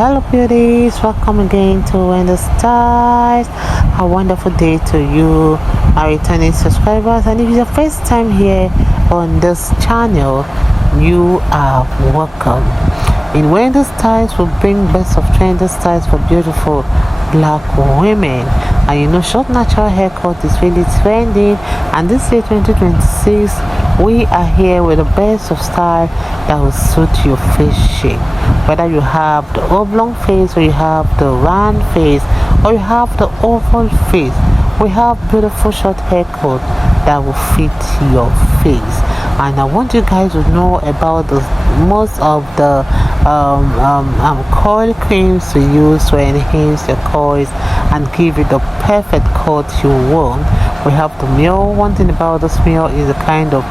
Hello beauties, welcome again to Wendy Styles. A wonderful day to you, my returning subscribers. And if it's your first time here on this channel, you are welcome. In Wendy Styles, we bring best of trendy styles for beautiful black women. And you know, short natural haircut is really trending, and this year 2026 we are here with the best of style that will suit your face shape, whether you have the oblong face or you have the round face or you have the oval face. We have beautiful short haircut that will fit your face. And I want you guys to know about the most of the coil creams to use to enhance your coils and give you the perfect cut you want. We have the meal. One thing about this meal is a kind of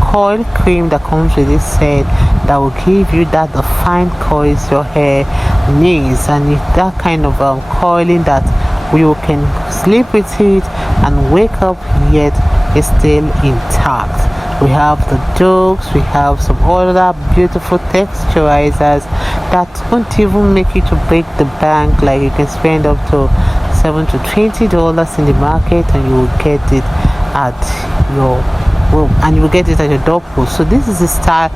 coil cream that comes with this set that will give you that defined coils your hair needs, and it's that kind of coiling that you can sleep with it and wake up yet it's still intact. We have the dogs, we have some other beautiful texturizers that won't even make you to break the bank. Like you can spend up to $7 to $20 in the market and you will get it at your room, and you will get it at your doorpost. So this is a style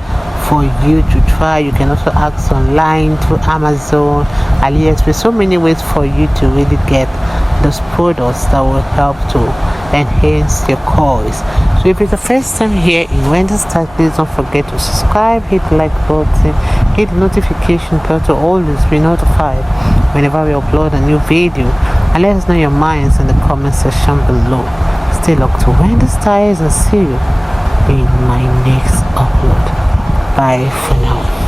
for you to try. You can also ask online to Amazon, AliExpress, so many ways for you to really get those products that will help to enhance your coils. So if it's the first time here in Wendy Styles, please don't forget to subscribe, hit the like button, hit the notification bell to always be notified whenever we upload a new video, and let us know your minds in the comment section below. Stay locked to Wendy Styles and see you in my next upload. Bye for now.